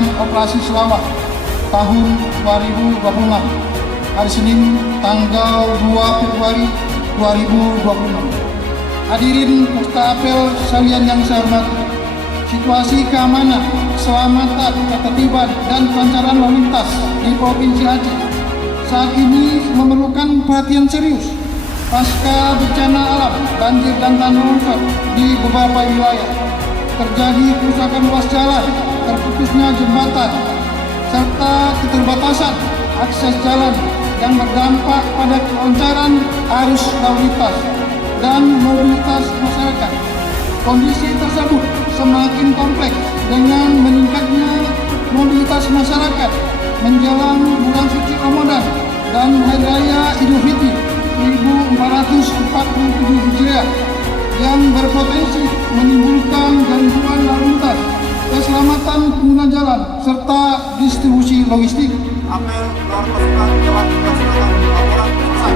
pelaksanaan Operasi Seulawah tahun 2026 hari Senin tanggal 2 Februari 2026. Hadirin peserta apel sekalian yang saya hormati, situasi keamanan, keselamatan, ketertiban, dan kelancaran lalu lintas di Provinsi Aceh saat ini memerlukan perhatian serius pasca bencana alam, banjir dan tanah longsor di beberapa wilayah. Terjadi kerusakan ruas jalan, terputusnya jembatan, serta keterbatasan akses jalan yang berdampak pada kelancaran arus lalu lintas dan mobilitas masyarakat. Kondisi tersebut semakin kompleks dengan meningkatnya mobilitas masyarakat menjelang Bulan Suci Ramadhan dan Hari Raya Idul Fitri 1447 Hijriah yang berpotensi menimbulkan gangguan lalu lintas, keselamatan pengguna jalan, serta distribusi logistik. Apel Gelar telah melaksanakan laporan selesai.